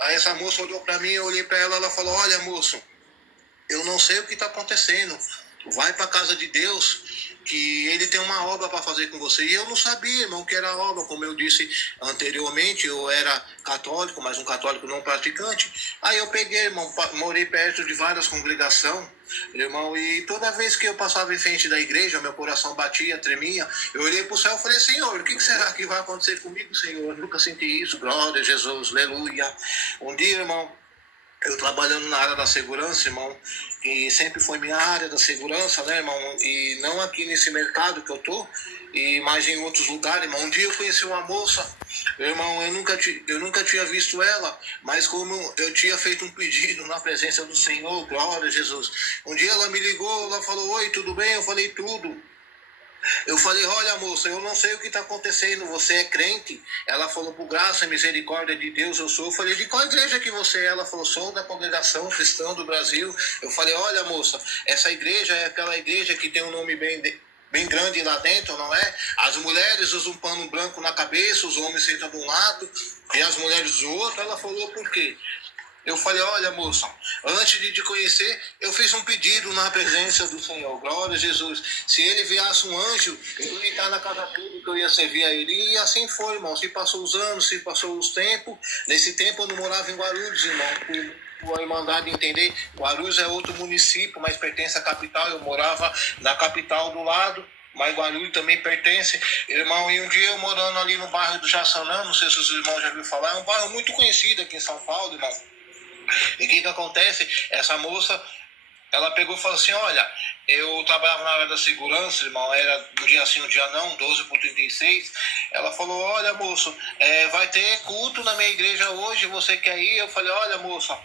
Aí essa moça olhou para mim, eu olhei para ela, ela falou: olha, moço, eu não sei o que está acontecendo. Vai para a casa de Deus, que ele tem uma obra para fazer com você. E eu não sabia, irmão, que era obra. Como eu disse anteriormente, eu era católico, mas um católico não praticante. Aí eu peguei, irmão, morei perto de várias congregações, irmão, e toda vez que eu passava em frente da igreja, meu coração batia, tremia. Eu olhei para o céu e falei: Senhor, o que será que vai acontecer comigo, Senhor? Eu nunca senti isso. Glória a Jesus, aleluia. Um dia, irmão, eu trabalhando na área da segurança, irmão, e sempre foi minha área da segurança, né, irmão, e não aqui nesse mercado que eu tô, mas em outros lugares, irmão. Um dia eu conheci uma moça, irmão, eu nunca tinha visto ela, mas como eu tinha feito um pedido na presença do Senhor, glória a Jesus. Um dia ela me ligou, ela falou: oi, tudo bem? Eu falei: tudo. Eu falei: olha, moça, eu não sei o que está acontecendo, você é crente? Ela falou: por graça e misericórdia de Deus eu sou. Eu falei: de qual igreja que você é? Ela falou: sou da Congregação Cristã do Brasil. Eu falei: olha, moça, essa igreja é aquela igreja que tem um nome bem grande lá dentro, não é? As mulheres usam um pano branco na cabeça, os homens sentam de um lado e as mulheres do outro. Ela falou: por quê? Eu falei: olha, moça, antes de te conhecer, eu fiz um pedido na presença do Senhor, glória a Jesus. Se ele viesse um anjo, eu ia estar na casa dele, que eu ia servir a ele. E assim foi, irmão. Se passou os anos, se passou os tempos. Nesse tempo eu não morava em Guarulhos, irmão. Por Irmandade entender, Guarulhos é outro município, mas pertence à capital. Eu morava na capital do lado, mas Guarulhos também pertence, irmão. E um dia eu morando ali no bairro do Jaçanã, não sei se os irmãos já ouviram falar, é um bairro muito conhecido aqui em São Paulo, irmão. E o que acontece? Essa moça, ela pegou e falou assim: olha, eu trabalhava na área da segurança, irmão, era um dia sim, um dia não, 12/36. Ela falou: olha, moço, vai ter culto na minha igreja hoje, você quer ir? Eu falei: olha, moça,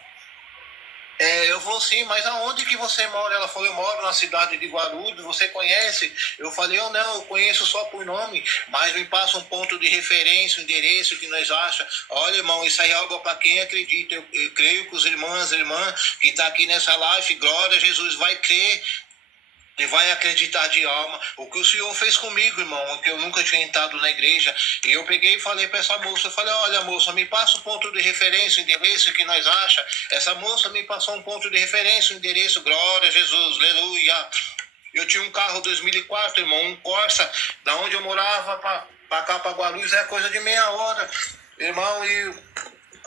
eu vou sim, mas aonde que você mora? Ela falou: eu moro na cidade de Guarulhos, você conhece? Eu falei: eu não, eu conheço só por nome, mas me passa um ponto de referência, um endereço que nós achamos. Olha, irmão, isso aí é algo para quem acredita. Eu creio que os irmãos e irmãs que estão aqui nessa live, glória a Jesus, vai crer e vai acreditar de alma. O que o Senhor fez comigo, irmão, que eu nunca tinha entrado na igreja. E eu peguei e falei para essa moça, eu falei: olha, moça, me passa o ponto de referência, o endereço que nós acha. Essa moça me passou um ponto de referência, o endereço, glória a Jesus, aleluia. Eu tinha um carro 2004, irmão, um Corsa, da onde eu morava para cá, para Guarulhos, é coisa de meia hora, irmão. E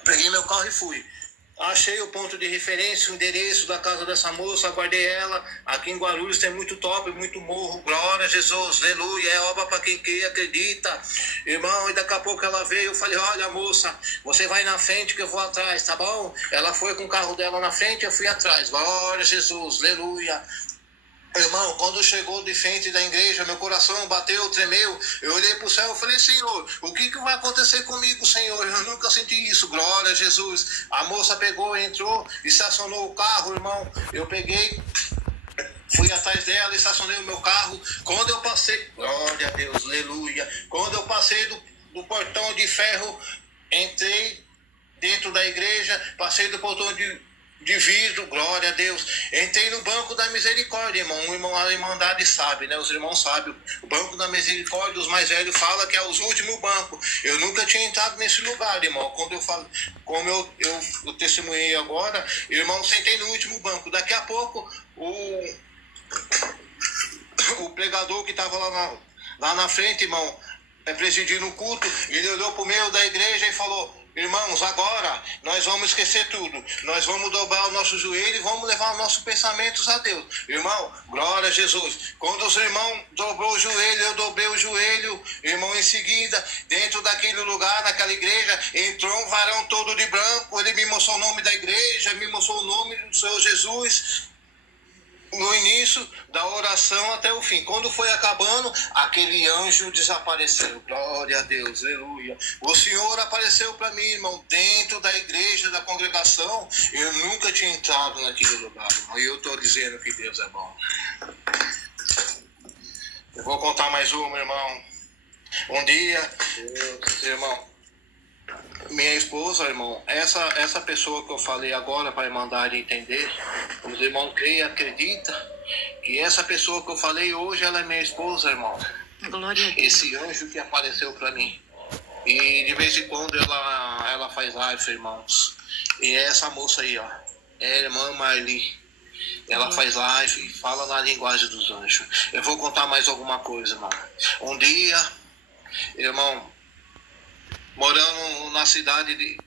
peguei meu carro e fui. Achei o ponto de referência, o endereço da casa dessa moça, aguardei ela. Aqui em Guarulhos tem muito top, muito morro, glória a Jesus, aleluia, é obra para quem quer, acredita, irmão. E daqui a pouco ela veio, eu falei: olha, moça, você vai na frente que eu vou atrás, tá bom? Ela foi com o carro dela na frente, eu fui atrás, glória a Jesus, aleluia. Irmão, quando chegou de frente da igreja, meu coração bateu, tremeu. Eu olhei para o céu e falei: Senhor, o que vai acontecer comigo, Senhor? Eu nunca senti isso, glória a Jesus. A moça pegou, entrou, estacionou o carro, irmão. Eu peguei, fui atrás dela, estacionei o meu carro. Quando eu passei, glória a Deus, aleluia. Quando eu passei do portão de ferro, entrei dentro da igreja, passei do portão de vidro, glória a Deus. Entrei no banco da misericórdia, irmão. O irmão, a Irmandade sabe, né? Os irmãos sabem. O banco da misericórdia, os mais velhos falam que é os últimos bancos. Eu nunca tinha entrado nesse lugar, irmão. Quando eu falo, como eu testemunhei agora, irmão, sentei no último banco. Daqui a pouco, o pregador que estava lá na frente, irmão, presidindo o culto, ele olhou para o meio da igreja e falou: irmãos, agora nós vamos esquecer tudo. Nós vamos dobrar o nosso joelho e vamos levar os nossos pensamentos a Deus. Irmão, glória a Jesus. Quando os irmãos dobrou o joelho, eu dobrei o joelho. Irmão, em seguida, dentro daquele lugar, naquela igreja, entrou um varão todo de branco. Ele me mostrou o nome da igreja, me mostrou o nome do Senhor Jesus. No início da oração até o fim. Quando foi acabando, aquele anjo desapareceu. Glória a Deus, aleluia. O Senhor apareceu para mim, irmão, dentro da igreja, da congregação. Eu nunca tinha entrado naquele lugar, irmão. E eu estou dizendo que Deus é bom. Eu vou contar mais uma, irmão. Um dia, irmão, minha esposa, irmão, essa pessoa que eu falei agora para a Irmandade entender, os irmãos creem e acreditam que essa pessoa que eu falei hoje, ela é minha esposa, irmão. Glória a Deus. Esse anjo que apareceu para mim. E de vez em quando ela ela faz live, irmãos. E é essa moça aí, ó. É a irmã Marli. Ela faz live, fala na linguagem dos anjos. Eu vou contar mais alguma coisa, irmão. Um dia, irmão, morando na cidade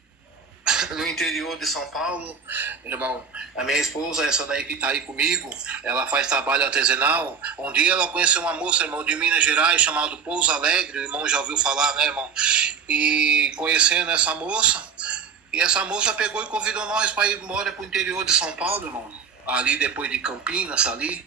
no interior de São Paulo, irmão, a minha esposa, essa daí que tá aí comigo, ela faz trabalho artesanal. Um dia ela conheceu uma moça, irmão, de Minas Gerais, chamada Pouso Alegre, o irmão já ouviu falar, né, irmão? E conhecendo essa moça, e essa moça pegou e convidou nós para ir embora pro interior de São Paulo, irmão, ali depois de Campinas, ali.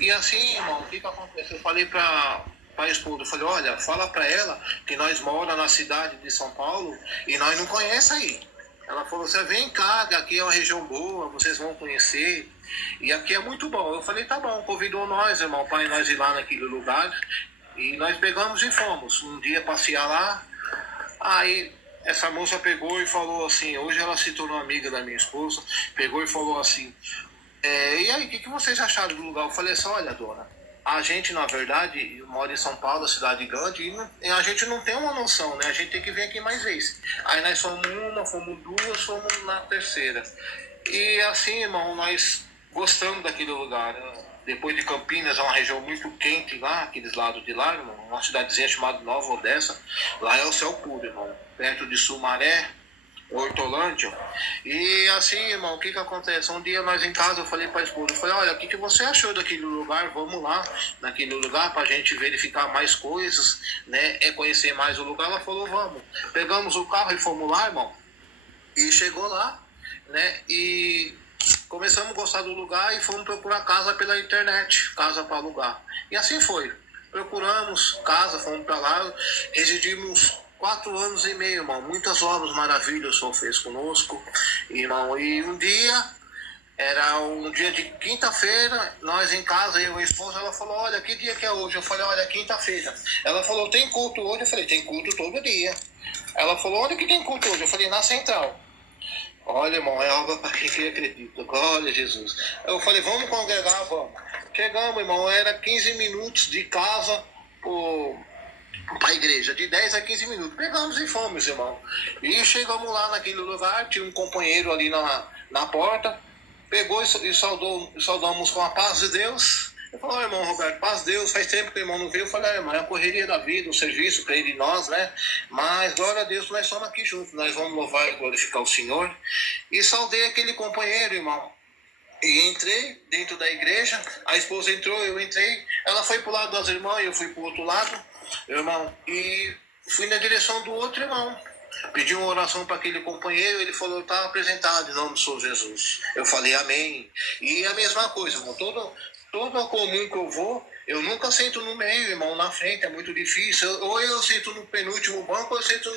E assim, irmão, o que aconteceu? Eu falei para a esposa, eu falei, olha, fala para ela que nós moramos na cidade de São Paulo e nós não conhecemos aí. Ela falou, você vem cá, aqui é uma região boa, vocês vão conhecer, e aqui é muito bom. Eu falei, tá bom, convidou nós, irmão, para nós ir lá naquele lugar, e nós pegamos e fomos, um dia passear lá. Aí essa moça pegou e falou assim, hoje ela se tornou amiga da minha esposa, pegou e falou assim, e aí, o que vocês acharam do lugar? Eu falei assim, olha, dona, a gente, na verdade, mora em São Paulo, cidade grande, e a gente não tem uma noção, né? A gente tem que vir aqui mais vezes. Aí nós fomos uma, fomos duas, fomos na terceira. E assim, irmão, nós gostamos daquele lugar. Depois de Campinas, é uma região muito quente lá, aqueles lados de lá, irmão. Uma cidadezinha chamada Nova Odessa. Lá é o céu puro, irmão. Perto de Sumaré, Hortolândia. E assim, irmão, o que acontece? Um dia nós em casa, eu falei para a esposa, eu falei, olha, o que você achou daquele lugar? Vamos lá naquele lugar para a gente verificar mais coisas, né? Conhecer mais o lugar. Ela falou, vamos. Pegamos o carro e fomos lá, irmão. E chegou lá, né? E começamos a gostar do lugar e fomos procurar casa pela internet, casa para alugar. E assim foi. Procuramos casa, fomos para lá, residimos 4 anos e meio, irmão. Muitas obras maravilhosas o Senhor fez conosco, irmão. E um dia, era um dia de quinta-feira, nós em casa, eu e a esposa, ela falou, olha, que dia que é hoje? Eu falei, olha, quinta-feira. Ela falou, tem culto hoje? Eu falei, tem culto todo dia. Ela falou, onde que tem culto hoje? Eu falei, na Central. Olha, irmão, é algo para quem acredita. Glória a Jesus. Eu falei, vamos congregar, vamos. Chegamos, irmão, era 15 minutos de casa para a igreja, de 10 a 15 minutos. Pegamos e fomos, irmão. E chegamos lá naquele lugar, tinha um companheiro ali na porta, pegou e saudamos com a paz de Deus. Eu falei, irmão Roberto, paz de Deus, faz tempo que o irmão não veio. Eu falei, irmão, é a correria da vida, o serviço para ele e nós, né? Mas, glória a Deus, nós somos aqui juntos, nós vamos louvar e glorificar o Senhor. E saudei aquele companheiro, irmão. E entrei dentro da igreja, a esposa entrou, eu entrei, ela foi para o lado das irmãs, eu fui para o outro lado, irmão, e fui na direção do outro irmão. Pedi uma oração para aquele companheiro, ele falou, está apresentado em nome do Senhor Jesus. Eu falei, amém. E a mesma coisa, irmão, todo comum que eu vou, eu nunca sento no meio, irmão, na frente, é muito difícil. Ou eu sento no penúltimo banco, ou eu sento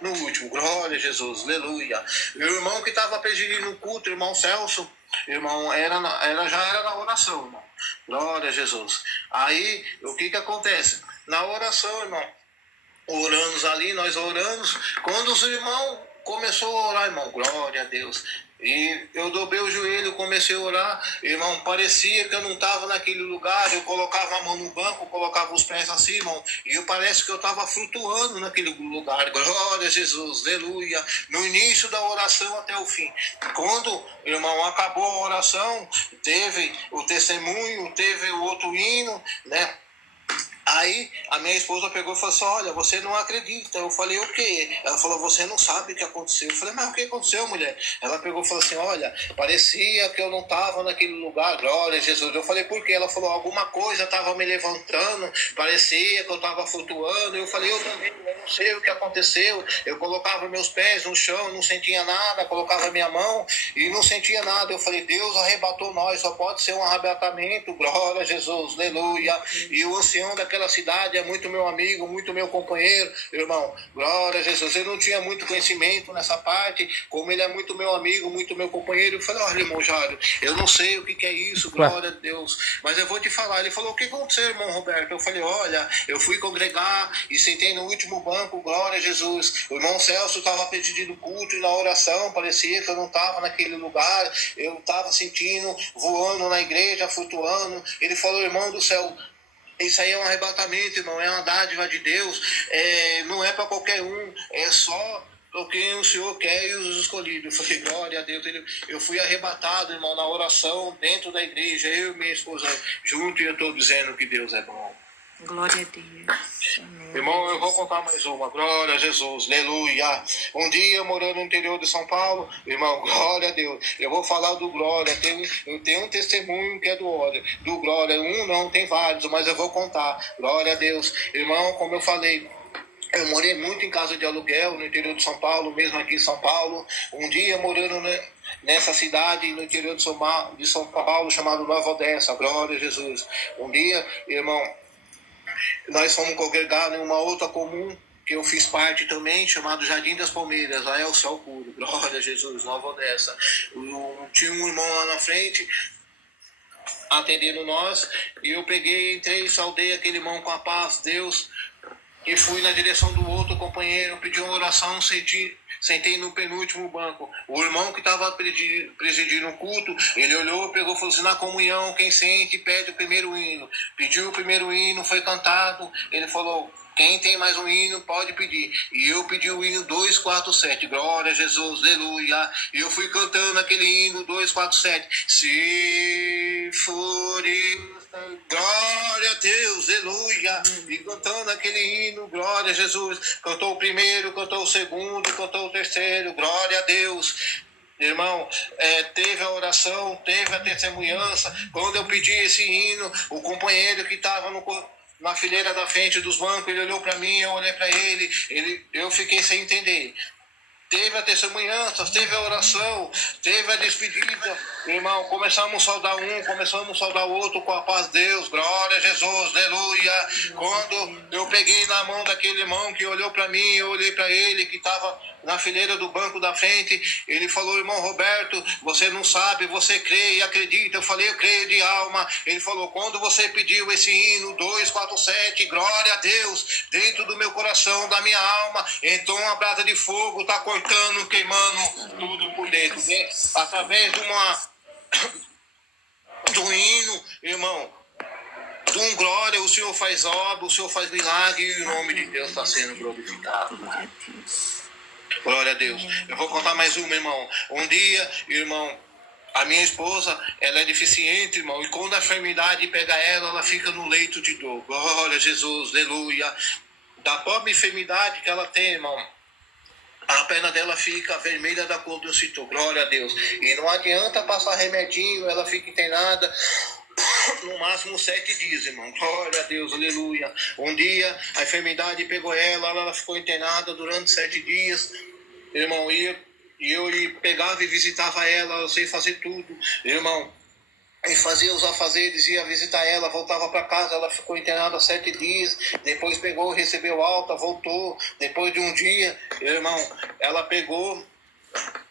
no último. Glória a Jesus, aleluia. Meu irmão que estava presidindo o culto, irmão Celso, irmão, já era na oração, irmão. Glória a Jesus. Aí, o que acontece? Na oração, irmão, oramos ali, nós oramos. Quando os irmãos começou a orar, irmão, glória a Deus. E eu dobrei o joelho, comecei a orar, irmão, parecia que eu não estava naquele lugar, eu colocava a mão no banco, colocava os pés assim, irmão, e parece que eu estava flutuando naquele lugar, glória a Jesus, aleluia, no início da oração até o fim. Quando, irmão, acabou a oração, teve o testemunho, teve o outro hino, né? Aí a minha esposa pegou e falou assim, olha, você não acredita. Eu falei, o quê? Ela falou, você não sabe o que aconteceu. Eu falei, mas o que aconteceu, mulher? Ela pegou e falou assim, olha, parecia que eu não estava naquele lugar, glória a Jesus. Eu falei, por quê? Ela falou, alguma coisa estava me levantando, parecia que eu estava flutuando. Eu falei, eu também, eu não sei o que aconteceu. Eu colocava meus pés no chão, não sentia nada, colocava minha mão e não sentia nada. Eu falei, Deus arrebatou nós, só pode ser um arrebatamento, glória a Jesus, aleluia. E o ancião daquela cidade é muito meu amigo, muito meu companheiro, irmão, glória a Jesus. Eu não tinha muito conhecimento nessa parte, como ele é muito meu amigo, muito meu companheiro. Eu falei, olha, irmão Jário, eu não sei o que é isso, glória a Deus, mas eu vou te falar. Ele falou, o que aconteceu, irmão Roberto? Eu falei, olha, eu fui congregar e sentei no último banco, glória a Jesus. O irmão Celso estava pedindo culto e na oração, parecia que eu não estava naquele lugar, eu estava sentindo, voando na igreja, flutuando. Ele falou, irmão do céu, isso aí é um arrebatamento, irmão, é uma dádiva de Deus, não é para qualquer um, é só quem o Senhor quer e os escolhidos. Eu falei, glória a Deus. Eu fui arrebatado, irmão, na oração dentro da igreja, eu e minha esposa junto, e eu estou dizendo que Deus é bom. Glória a Deus. Amém. Irmão, eu vou contar mais uma. Glória a Jesus, aleluia. Um dia, morando no interior de São Paulo, irmão, glória a Deus. Eu vou falar do glória. Eu tenho um testemunho que é do glória. Um não, tem vários, mas eu vou contar. Glória a Deus. Irmão, como eu falei, eu morei muito em casa de aluguel no interior de São Paulo, mesmo aqui em São Paulo. Um dia, morando nessa cidade no interior de São Paulo, chamado Nova Odessa, glória a Jesus. Um dia, irmão, nós fomos congregar em uma outra comum, que eu fiz parte também, chamado Jardim das Palmeiras. Lá é o céu puro, glória a Jesus, Nova Odessa. Tinha um irmão lá na frente, atendendo nós, e eu entrei, saudei aquele irmão com a paz, Deus, e fui na direção do outro companheiro, pedi uma oração, sentei no penúltimo banco. O irmão que estava presidindo o culto, ele olhou, pegou e falou assim, na comunhão, quem sente, pede o primeiro hino. Pediu o primeiro hino, foi cantado, ele falou, quem tem mais um hino, pode pedir. E eu pedi o hino 247, glória a Jesus, aleluia. E eu fui cantando aquele hino 247, se for eu, glória a Deus, aleluia. E cantando aquele hino, glória a Jesus. Cantou o primeiro, cantou o segundo, cantou o terceiro, glória a Deus. Irmão, teve a oração, teve a testemunhança. Quando eu pedi esse hino, o companheiro que estava na fileira da frente dos bancos, ele olhou para mim, eu olhei para ele, eu fiquei sem entender. Teve a testemunhança, teve a oração, teve a despedida. Irmão, começamos a saudar um, começamos a saudar o outro com a paz de Deus. Glória a Jesus, aleluia. Quando eu peguei na mão daquele irmão que olhou para mim, eu olhei para ele, que estava na fileira do banco da frente, ele falou, irmão Roberto, você não sabe, você crê e acredita. Eu falei, eu creio de alma. Ele falou, quando você pediu esse hino 247, glória a Deus, dentro do meu coração, da minha alma, então uma brasa de fogo está cortando, queimando tudo por dentro, né? Através do hino, irmão, de um glória, o Senhor faz obra, o Senhor faz milagre, e o nome de Deus está sendo glorificado. Glória a Deus. Eu vou contar mais uma, irmão. Um dia, irmão, a minha esposa, ela é deficiente, irmão, e quando a enfermidade pega ela fica no leito de dor. Glória a Jesus, aleluia. Da própria enfermidade que ela tem, irmão, a perna dela fica vermelha da cor do citor. Glória a Deus. E não adianta passar remedinho, ela fica internada no máximo 7 dias, irmão. Glória a Deus, aleluia. Um dia a enfermidade pegou ela ficou internada durante 7 dias, irmão, e eu pegava e visitava ela, eu sei fazer tudo, irmão. E fazia os afazeres, ia visitar ela, voltava para casa, ela ficou internada 7 dias, depois pegou, recebeu alta, voltou, depois de um dia, irmão, ela pegou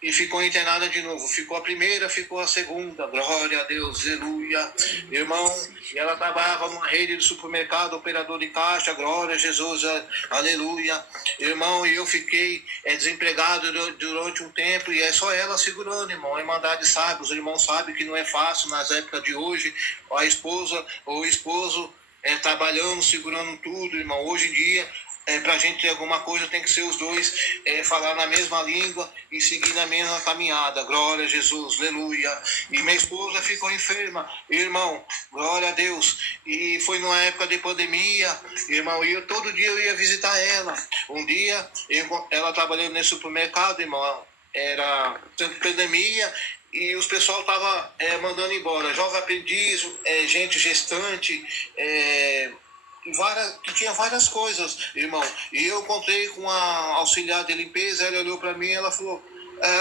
e ficou internada de novo. Ficou a primeira, ficou a segunda. Glória a Deus, aleluia. Irmão, e ela trabalhava numa rede de supermercado, operador de caixa. Glória a Jesus, aleluia. Irmão, e eu fiquei desempregado durante um tempo, e é só ela segurando, irmão. A Irmandade sabe, os irmãos sabem que não é fácil nas épocas de hoje. A esposa ou o esposo trabalhando, segurando tudo, irmão. Hoje em dia, para a gente ter alguma coisa, tem que ser os dois falar na mesma língua e seguir na mesma caminhada. Glória a Jesus, aleluia. E minha esposa ficou enferma, irmão, glória a Deus. E foi numa época de pandemia, irmão, e todo dia eu ia visitar ela. Um dia, ela trabalhando nesse supermercado, irmão, era pandemia, e os pessoal estavam mandando embora, jovem aprendiz, gente gestante, que tinha várias coisas, irmão. E eu encontrei com a auxiliar de limpeza, ela olhou para mim e ela falou,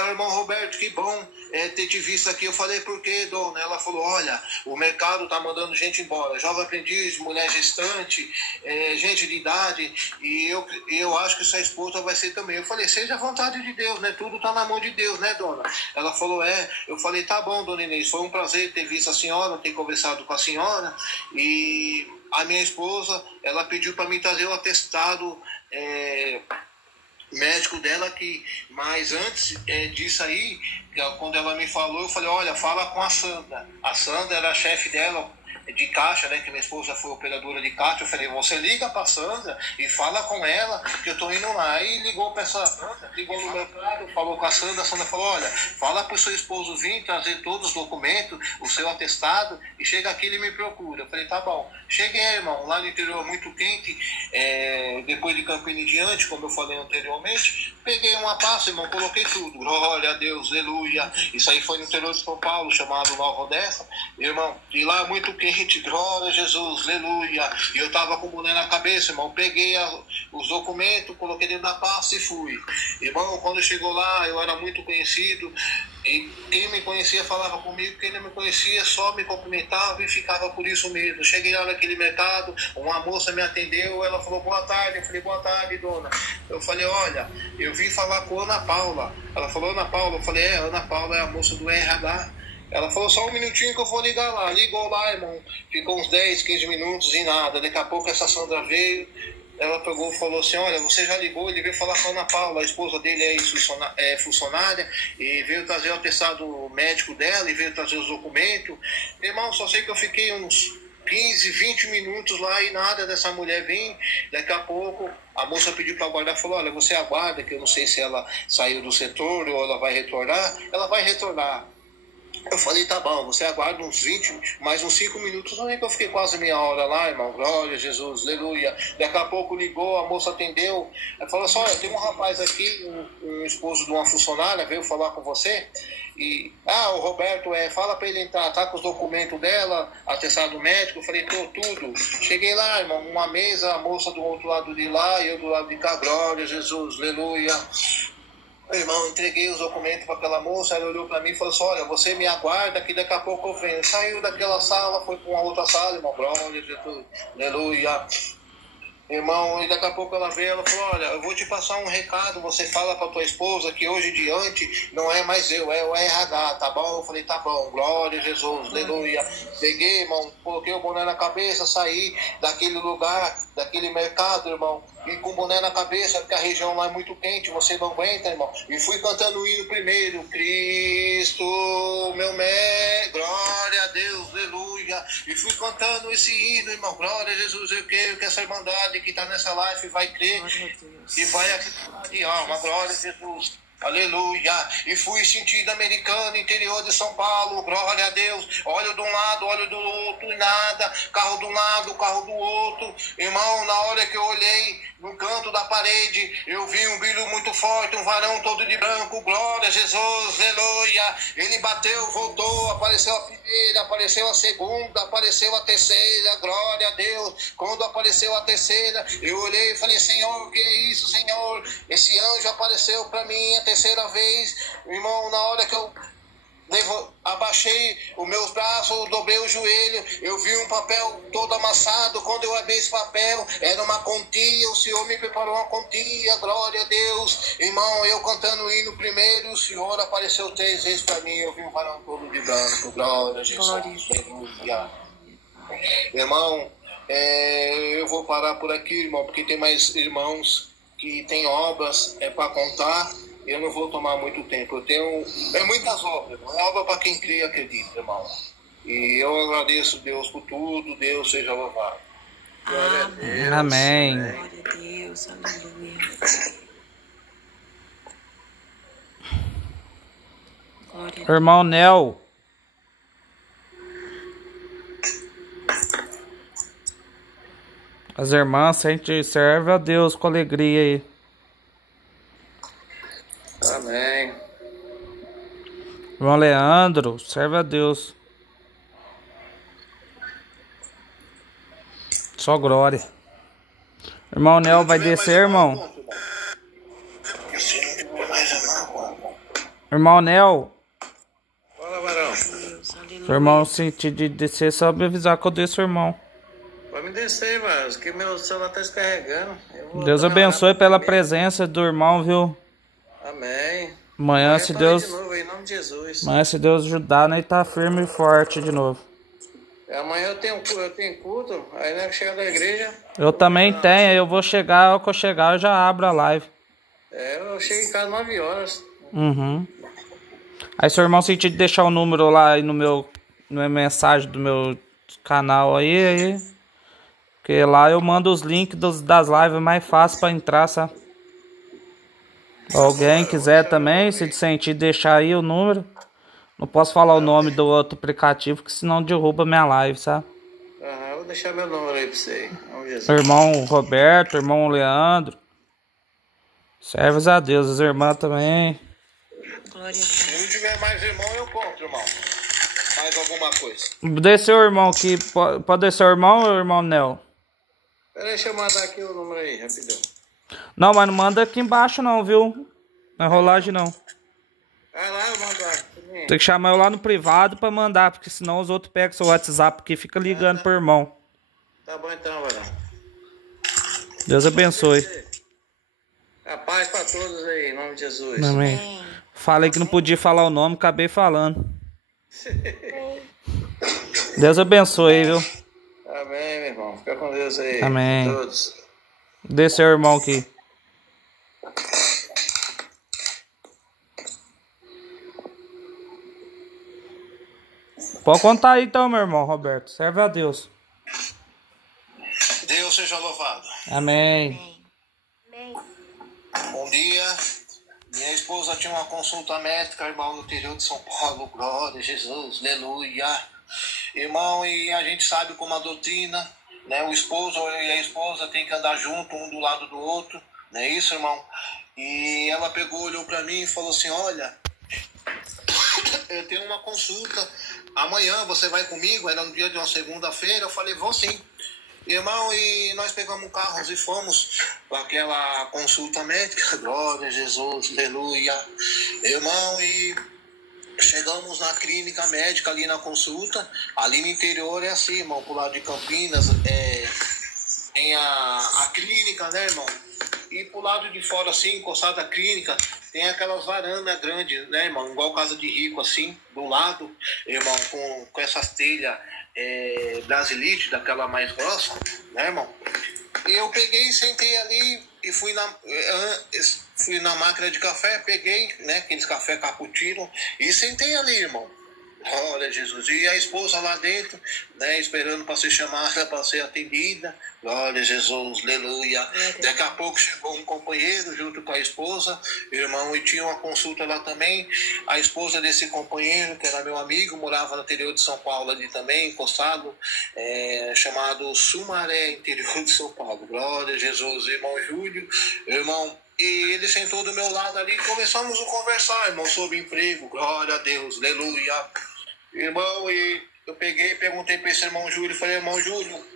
irmão Roberto, que bom ter te visto aqui. Eu falei, por quê, dona? Ela falou, olha, o mercado tá mandando gente embora, jovem aprendiz, mulher gestante, gente de idade, e eu acho que sua esposa vai ser também. Eu falei, seja a vontade de Deus, né? Tudo tá na mão de Deus, né, dona? Ela falou, eu falei, tá bom, dona Inês, foi um prazer ter visto a senhora, ter conversado com a senhora, e a minha esposa, ela pediu para mim trazer o atestado médico dela, mas antes disso aí, quando ela me falou, eu falei, olha, fala com a Sandra. A Sandra era a chefe dela, de caixa, né? Que minha esposa foi operadora de caixa. Eu falei, você liga pra Sandra e fala com ela que eu tô indo lá. Aí ligou pra essa Sandra, ligou no mercado, falou com a Sandra falou, olha, fala pro seu esposo vir trazer todos os documentos, o seu atestado, e chega aqui e ele me procura. Eu falei, tá bom. Cheguei, irmão, lá no interior muito quente, depois de Campina em diante, como eu falei anteriormente, peguei uma pasta, irmão, coloquei tudo. Glória a Deus, aleluia. Isso aí foi no interior de São Paulo, chamado Nova Odessa, irmão, e lá muito quente, glória a Jesus, aleluia. E eu tava com o boné na cabeça, irmão, peguei os documentos, coloquei dentro da pasta e fui. Irmão, quando chegou lá, eu era muito conhecido, e quem me conhecia falava comigo, quem não me conhecia só me cumprimentava e ficava por isso mesmo. Cheguei lá naquele mercado, uma moça me atendeu, ela falou, boa tarde. Eu falei, boa tarde, dona. Eu falei, olha, eu vim falar com a Ana Paula. Ela falou, Ana Paula. Eu falei, Ana Paula é a moça do RH. Ela falou, só um minutinho que eu vou ligar lá. Ligou lá, irmão. Ficou uns 10, 15 minutos e nada. Daqui a pouco essa Sandra veio. Ela pegou e falou assim, olha, você já ligou, ele veio falar com a Ana Paula, a esposa dele é funcionária, e veio trazer o atestado médico dela, e veio trazer os documentos. Irmão, só sei que eu fiquei uns 15, 20 minutos lá e nada dessa mulher vir. Daqui a pouco a moça pediu para aguardar, falou, olha, você aguarda, que eu não sei se ela saiu do setor ou ela vai retornar. Ela vai retornar. Eu falei, tá bom, você aguarda uns 20, mais uns 5 minutos. Não é que eu fiquei quase meia hora lá, irmão. Glória a Jesus, aleluia. Daqui a pouco ligou, a moça atendeu. Ela falou assim, olha, tem um rapaz aqui, um esposo de uma funcionária, veio falar com você. E, o Roberto, fala pra ele entrar, tá com os documentos dela, atestado médico. Eu falei, tô tudo. Cheguei lá, irmão, uma mesa, a moça do outro lado de lá e eu do lado de cá. Glória a Jesus, aleluia. Irmão, entreguei os documentos para aquela moça, ela olhou para mim e falou assim, olha, você me aguarda que daqui a pouco eu venho. Saiu daquela sala, foi para uma outra sala, irmão, glória a Jesus, aleluia. Irmão, e daqui a pouco ela veio, ela falou, olha, eu vou te passar um recado, você fala pra tua esposa que hoje em diante não é mais eu, é o RH, tá bom? Eu falei, tá bom, glória a Jesus, aleluia. Peguei, irmão, coloquei o boné na cabeça, saí daquele lugar, daquele mercado, irmão, e com o boné na cabeça, porque a região lá é muito quente, você não aguenta, irmão. E fui cantando o hino primeiro, Cristo, meu glória a Deus, aleluia. E fui cantando esse hino, irmão, glória a Jesus, eu creio que essa irmandade que está nessa live vai crer e vai acreditar de alma, glória a Jesus. Aleluia. E fui sentido americano, interior de São Paulo, glória a Deus. Olho de um lado, olho do outro, e nada. Carro de um lado, carro do outro. Irmão, na hora que eu olhei no canto da parede, eu vi um brilho muito forte, um varão todo de branco, glória a Jesus, aleluia. Ele bateu, voltou, apareceu a primeira, apareceu a segunda, apareceu a terceira, glória a Deus. Quando apareceu a terceira, eu olhei e falei, Senhor, o que é isso, Senhor? Esse anjo apareceu para mim a terceira vez, irmão, na hora que eu abaixei os meus braços, dobrei o joelho, eu vi um papel todo amassado. Quando eu abri esse papel, era uma quantia, o Senhor me preparou uma quantia, glória a Deus. Irmão, eu cantando o hino primeiro, o Senhor apareceu 3 vezes para mim, eu vi um varão todo de branco, glória a Jesus, aleluia. Irmão, eu vou parar por aqui, irmão, porque tem mais irmãos que tem obras para contar. Eu não vou tomar muito tempo. Eu tenho muitas obras. É obra para quem crê e acredita, irmão. E eu agradeço a Deus por tudo. Deus seja louvado. Glória a Deus. Amém. Glória a Deus. Aleluia. Glória a Irmão Nel. As irmãs, a gente serve a Deus com alegria aí. Amém. Irmão Leandro, serve a Deus. Só glória. Irmão Nel vai descer, irmão. Irmão Nel. Fala, varão. Deus. Aleluia. Se o irmão sentir de descer, só me avisar que eu desço, irmão. Vai me descer, mano, que meu celular tá descarregando. Deus abençoe pela presença do irmão, viu? Amém. Amanhã, se Deus... De novo, em nome de Jesus. Amanhã, se Deus ajudar, nós tá firme e forte de novo. Amanhã eu tenho culto, aí né, chega da igreja. Eu também tenho, eu vou chegar, ao que eu chegar, eu já abro a live. Eu chego em casa 9 horas. Uhum. Aí se o irmão sentir de deixar o número lá aí no meu... Na mensagem do meu canal aí. Porque lá eu mando os links das lives mais fácil pra entrar, sabe? Alguém quiser também, se sentir, deixar aí o número. Não posso falar o nome do outro aplicativo, porque senão derruba minha live, sabe? Aham, vou deixar meu número aí pra você. Irmão Roberto, irmão Leandro. Servos a Deus, as irmãs também. Glória a Se Deus. não tiver mais irmão, eu compro, irmão. Mais alguma coisa. Desceu o irmão aqui. Pode descer o irmão ou o irmão Nel? Deixa eu mandar aqui o número aí, rapidão. Não, mas não manda aqui embaixo não, viu? Não é rolagem não. Vai lá, eu mando lá. Tem que chamar eu lá no privado pra mandar, porque senão os outros pegam seu WhatsApp aqui e fica ligando pro irmão. Tá bom então, varão. Deus abençoe. A paz pra todos aí, em nome de Jesus. Amém. Amém. Falei que não podia falar o nome, acabei falando. Deus abençoe, viu? Amém, meu irmão. Fica com Deus aí. Amém. Todos. Desceu o irmão aqui. Pode contar aí então, meu irmão Roberto. Serve a Deus. Deus seja louvado. Amém. Bom dia. Minha esposa tinha uma consulta médica, irmão, no interior de São Paulo. Glória a Jesus, aleluia. Irmão, e a gente sabe como a doutrina, né? O esposo e a esposa tem que andar junto, um do lado do outro. Não é isso, irmão? E ela pegou, olhou pra mim e falou assim, olha, eu tenho uma consulta amanhã, você vai comigo? Era no dia de uma segunda-feira. Eu falei, vou sim. Irmão, e nós pegamos carros e fomos para aquela consulta médica. Glória a Jesus, aleluia. Irmão, e chegamos na clínica médica ali na consulta. Ali no interior é assim, irmão, pro lado de Campinas, tem a clínica, né, irmão? E pro lado de fora, assim, encostado à clínica, tem aquelas varandas grandes, né, irmão? Igual casa de rico, assim, do lado, irmão, com essas telhas brasilite, daquela mais grossa, né, irmão? E eu peguei e sentei ali e fui na máquina de café, peguei, né, aqueles café cappuccino e sentei ali, irmão. Glória a Jesus. E a esposa lá dentro, né, esperando para ser chamada, para ser atendida. Glória a Jesus, aleluia. Daqui a pouco chegou um companheiro junto com a esposa, irmão, e tinha uma consulta lá também. A esposa desse companheiro, que era meu amigo, morava no interior de São Paulo ali também, encostado, chamado Sumaré, interior de São Paulo. Glória a Jesus, irmão Júlio, irmão. E ele sentou do meu lado ali e começamos a conversar, irmão, sobre emprego. Glória a Deus, aleluia. Irmão, e eu peguei e perguntei para esse irmão Júlio, falei, irmão Júlio,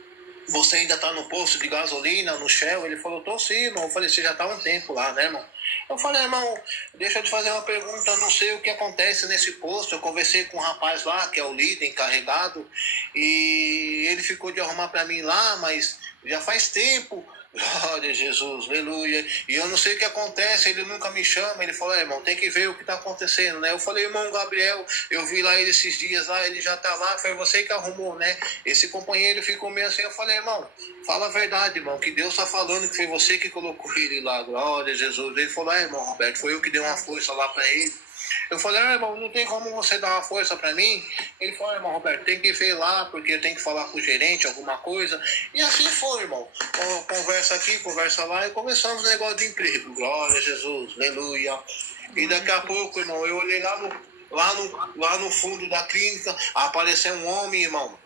você ainda tá no posto de gasolina, no Shell? Ele falou, tô sim, irmão. Eu falei, você já tá há um tempo lá, né, irmão? Eu falei, irmão, deixa eu te fazer uma pergunta, eu não sei o que acontece nesse posto. Eu conversei com um rapaz lá, que é o líder encarregado, e ele ficou de arrumar para mim lá, mas já faz tempo. Glória a Jesus, aleluia. E eu não sei o que acontece, ele nunca me chama. Ele falou, irmão, tem que ver o que está acontecendo, né? Eu falei, irmão Gabriel, eu vi lá ele esses dias lá, ele já tá lá, foi você que arrumou, né? Esse companheiro ficou meio assim. Eu falei, irmão, fala a verdade, irmão, que Deus está falando que foi você que colocou ele lá. Glória a Jesus. Ele falou, irmão Roberto, foi eu que dei uma força lá para ele. Eu falei, irmão, não tem como você dar uma força pra mim? Ele falou, irmão Roberto, tem que ver lá, porque eu tenho que falar com o gerente, alguma coisa. E assim foi, irmão. Conversa aqui, conversa lá, e começamos o negócio de emprego. Glória a Jesus, aleluia. E daqui a pouco, irmão, eu olhei lá no fundo da clínica, apareceu um homem, irmão.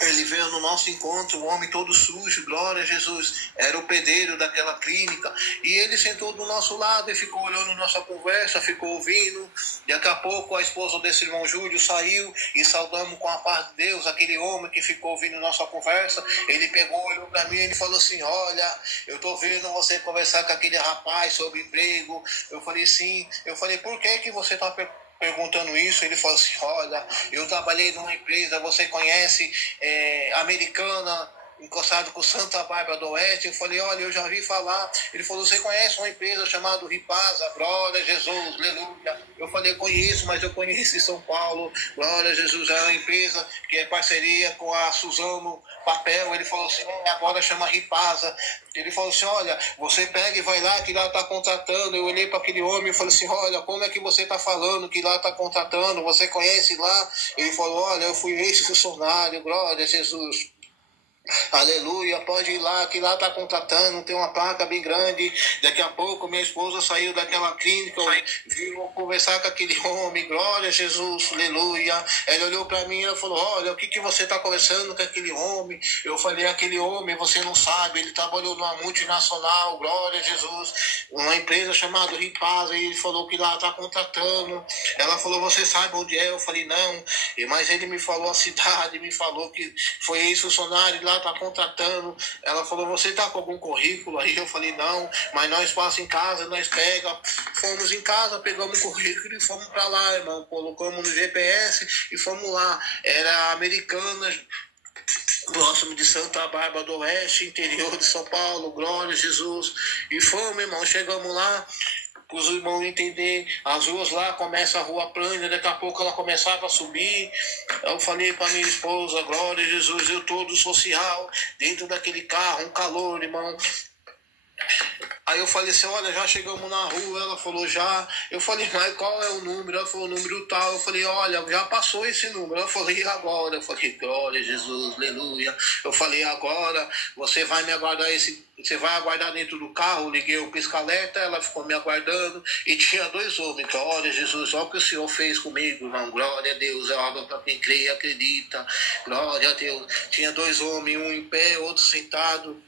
Ele veio no nosso encontro, um homem todo sujo, glória a Jesus, era o pedreiro daquela clínica, e ele sentou do nosso lado e ficou olhando nossa conversa, ficou ouvindo. Daqui a pouco a esposa desse irmão Júlio saiu e saudamos com a paz de Deus aquele homem que ficou ouvindo nossa conversa. Ele pegou, olhou para mim e ele falou assim, olha, eu tô vendo você conversar com aquele rapaz sobre emprego. Eu falei, sim. Eu falei, por que você tá perguntando isso? Ele falou assim, olha, eu trabalhei numa empresa, você conhece, americana, encostado com Santa Bárbara do Oeste. Eu falei, olha, eu já vi falar. Ele falou, você conhece uma empresa chamada Ripasa? Glória a Jesus, aleluia. Eu falei, conheço, mas eu conheço em São Paulo. Glória a Jesus, é uma empresa que é parceria com a Suzano Papel. Ele falou assim, agora chama Ripasa. Ele falou assim, olha, você pega e vai lá, que lá está contratando. Eu olhei para aquele homem e falei assim, olha, como é que você está falando que lá está contratando? Você conhece lá? Ele falou, olha, eu fui ex-funcionário, glória a Jesus. Aleluia, pode ir lá, que lá está contratando, tem uma placa bem grande. Daqui a pouco minha esposa saiu daquela clínica, viu conversar com aquele homem, glória a Jesus, aleluia. Ela olhou para mim e falou, olha, o que você está conversando com aquele homem? Eu falei, aquele homem, você não sabe, ele trabalhou numa multinacional, glória a Jesus, uma empresa chamada Ripasa, e ele falou que lá está contratando. Ela falou, você sabe onde é? Eu falei, não, mas ele me falou a cidade, me falou que foi ex-funcionário lá, tá contratando. Ela falou, você tá com algum currículo aí? Eu falei, não, mas nós passamos em casa, nós pega, fomos em casa, pegamos o currículo e fomos para lá, irmão, colocamos no GPS e fomos lá. Era Americana, próximo de Santa Bárbara do Oeste, interior de São Paulo, glória a Jesus. E fomos, irmão, chegamos lá, os irmãos entender, as ruas lá, começa a rua plana, daqui a pouco ela começava a subir. Eu falei para minha esposa, glória a Jesus, eu todo social, dentro daquele carro, um calor, irmão. Aí eu falei assim, olha, já chegamos na rua. Ela falou, já. Eu falei, mas qual é o número? Ela falou, o número tal. Eu falei, olha, já passou esse número. Eu falei, e agora? Eu falei, glória a Jesus, aleluia. Eu falei, agora você vai me aguardar você vai aguardar dentro do carro. Liguei o pisca-alerta, ela ficou me aguardando. E tinha 2 homens, glória a Jesus, olha o que o Senhor fez comigo, irmão, glória a Deus, é algo para quem crê e acredita, glória a Deus. Tinha 2 homens, um em pé, outro sentado.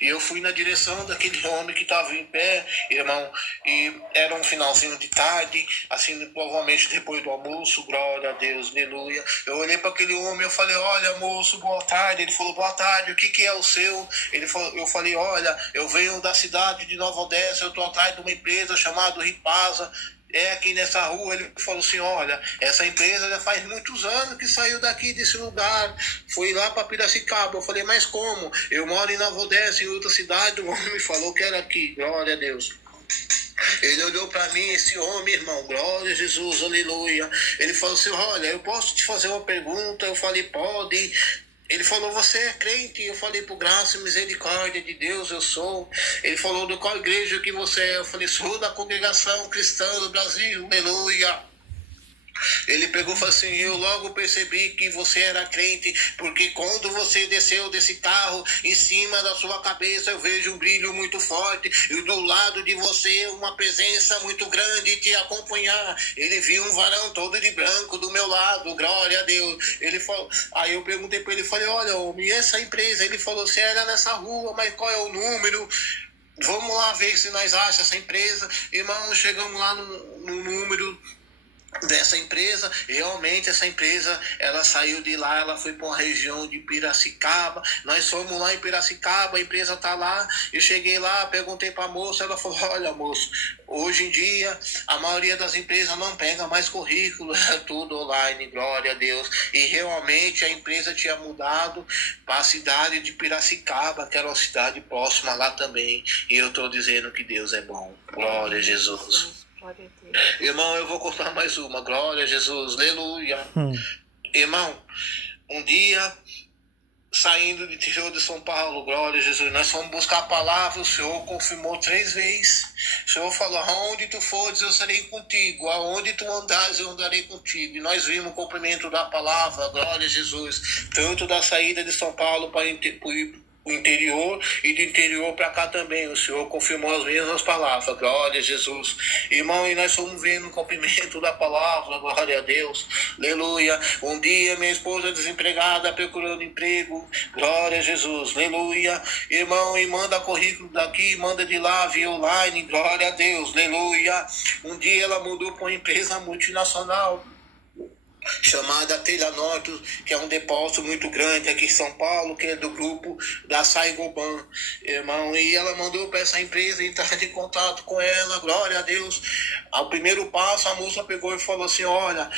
E eu fui na direção daquele homem que estava em pé, irmão, e era um finalzinho de tarde, assim, provavelmente depois do almoço, glória a Deus, aleluia. Eu olhei para aquele homem, eu falei, olha, moço, boa tarde. Ele falou, boa tarde, o que é o seu? Eu falei, olha, eu venho da cidade de Nova Odessa, eu estou atrás de uma empresa chamada Ripasa, é aqui nessa rua. Ele falou assim, olha, essa empresa já faz muitos anos que saiu daqui desse lugar, foi lá para Piracicaba. Eu falei, mas como? Eu moro em Nova Odessa, em outra cidade. O homem me falou que era aqui, glória a Deus. Ele olhou para mim, esse homem, irmão, glória a Jesus, aleluia. Ele falou assim, olha, eu posso te fazer uma pergunta? Eu falei, pode. Ele falou, você é crente? Eu falei, por graça e misericórdia de Deus, eu sou. Ele falou, de qual igreja que você é? Eu falei, sou da Congregação Cristã do Brasil, aleluia. Ele pegou e falou assim, eu logo percebi que você era crente, porque quando você desceu desse carro, em cima da sua cabeça eu vejo um brilho muito forte, e do lado de você uma presença muito grande te acompanhar. Ele viu um varão todo de branco do meu lado, glória a Deus. Ele falou, aí eu perguntei para ele, falei, olha, homem, essa empresa? Ele falou, você era nessa rua, mas qual é o número? Vamos lá ver se nós achamos essa empresa. Irmão, chegamos lá no número dessa empresa. Realmente essa empresa, ela saiu de lá, ela foi para uma região de Piracicaba. Nós fomos lá em Piracicaba, a empresa tá lá. Eu cheguei lá, perguntei para a moça, ela falou, olha, moço, hoje em dia a maioria das empresas não pega mais currículo, é tudo online, glória a Deus. E realmente a empresa tinha mudado para a cidade de Piracicaba, que era uma cidade próxima lá também. E eu estou dizendo que Deus é bom, glória a Jesus. Irmão, eu vou contar mais uma, glória a Jesus, aleluia. Irmão, um dia, saindo do interior de São Paulo, glória a Jesus, nós fomos buscar a palavra, o Senhor confirmou 3 vezes. O Senhor falou, aonde tu fores eu serei contigo, aonde tu andares eu andarei contigo. E nós vimos o cumprimento da palavra, glória a Jesus, tanto da saída de São Paulo para o interior e do interior para cá também. O Senhor confirmou as mesmas palavras, glória a Jesus. Irmão, e nós fomos vendo o cumprimento da palavra, glória a Deus, aleluia. Um dia minha esposa desempregada procurando emprego, glória a Jesus, aleluia. Irmão, e manda currículo daqui, manda de lá, via online, glória a Deus, aleluia. Um dia ela mudou para uma empresa multinacional, chamada Telha Norte, que é um depósito muito grande aqui em São Paulo, que é do grupo da Saigoban, irmão, e ela mandou para essa empresa entrar em contato com ela, glória a Deus. Ao primeiro passo, a moça pegou e falou assim, olha,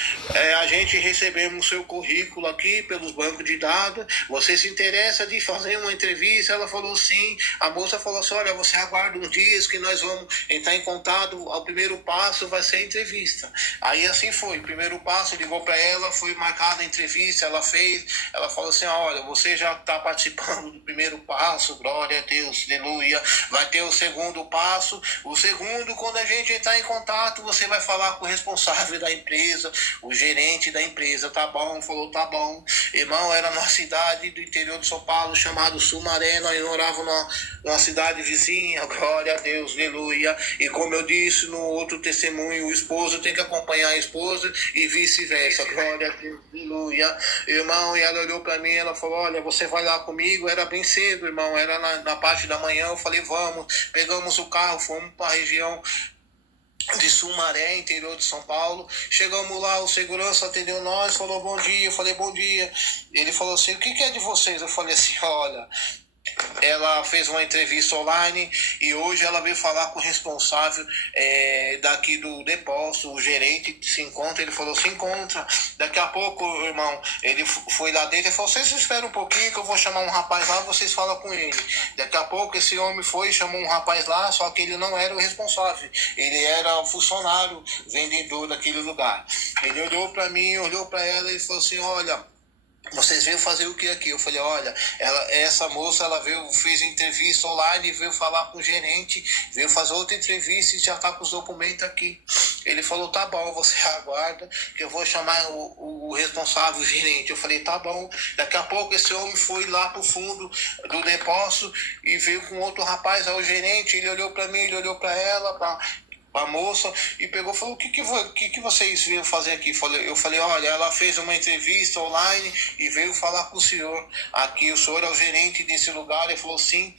a gente recebemos o seu currículo aqui pelos bancos de dados, você se interessa de fazer uma entrevista? Ela falou sim. A moça falou assim, olha, você aguarda uns dias que nós vamos entrar em contato, ao primeiro passo vai ser a entrevista. Aí assim foi, o primeiro passo, ligou para ela, foi marcada a entrevista, ela fez, ela falou assim, olha, você já está participando do primeiro passo, glória a Deus, aleluia, vai ter o segundo passo, o segundo, quando a gente entrar em contato, você vai falar com o responsável da empresa, o gerente da empresa, tá bom? Falou, tá bom. Irmão, era numa cidade do interior de São Paulo, chamado Sumaré, nós morávamos numa cidade vizinha, glória a Deus, aleluia, e como eu disse no outro testemunho, o esposo tem que acompanhar a esposa e vice-versa, glória a Deus, aleluia, irmão, e ela olhou para mim, ela falou, olha, você vai lá comigo, era bem cedo, irmão, era na parte da manhã, eu falei, vamos, pegamos o carro, fomos para a região de Sumaré, interior de São Paulo, chegamos lá, o segurança atendeu nós, falou bom dia, eu falei bom dia, ele falou assim, o que é de vocês? Eu falei assim, olha, ela fez uma entrevista online e hoje ela veio falar com o responsável daqui do depósito, o gerente se encontra, ele falou, se encontra, daqui a pouco, irmão, ele foi lá dentro e falou, vocês esperam um pouquinho que eu vou chamar um rapaz lá, vocês falam com ele. Daqui a pouco esse homem foi e chamou um rapaz lá, só que ele não era o responsável, ele era o funcionário, vendedor daquele lugar. Ele olhou para mim, olhou para ela e falou assim, olha, vocês veio fazer o que aqui? Eu falei, olha, essa moça, ela fez entrevista online, veio falar com o gerente, veio fazer outra entrevista e já está com os documentos aqui. Ele falou, tá bom, você aguarda, que eu vou chamar o responsável, o gerente. Eu falei, tá bom. Daqui a pouco esse homem foi lá pro fundo do depósito e veio com outro rapaz, o gerente, ele olhou para mim, ele olhou para ela, a moça, e pegou e falou, o que vocês vieram fazer aqui? Eu falei, olha, ela fez uma entrevista online e veio falar com o senhor aqui, o senhor é o gerente desse lugar. Ele falou, sim.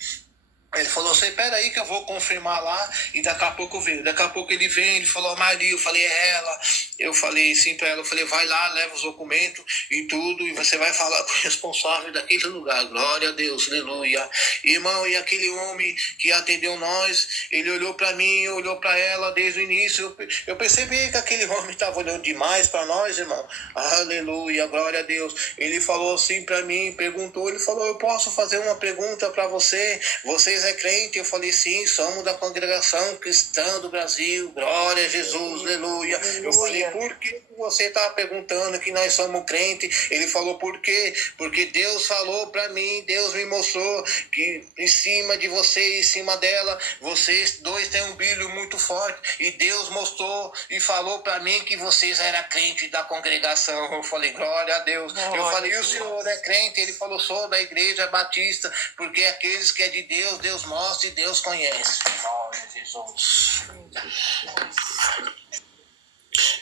Ele falou assim, pera aí que eu vou confirmar lá, e daqui a pouco eu venho. Daqui a pouco ele vem, ele falou, Maria, eu falei, é ela. Eu falei sim pra ela, eu falei, vai lá, leva os documentos e tudo, e você vai falar com o responsável daquele lugar, glória a Deus, aleluia. Irmão, e aquele homem que atendeu nós, ele olhou pra mim, olhou pra ela desde o início, eu percebi que aquele homem estava olhando demais pra nós, irmão, aleluia, glória a Deus. Ele falou assim pra mim, perguntou, ele falou, eu posso fazer uma pergunta pra você? Vocês é crente? Eu falei, sim, somos da congregação cristã do Brasil, glória a Jesus, aleluia. Eu falei, por que você está perguntando que nós somos crente? Ele falou, por quê? Porque Deus falou para mim, Deus me mostrou que em cima de você, em cima dela, vocês dois têm um brilho muito forte, e Deus mostrou e falou para mim que vocês eram crente da congregação. Eu falei, glória a Deus. Eu falei, e o senhor é crente? Ele falou, sou da igreja batista, porque aqueles que é de Deus, Deus mostra e Deus conhece. Glória a Jesus.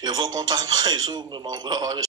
Eu vou contar mais um, meu irmão, glória.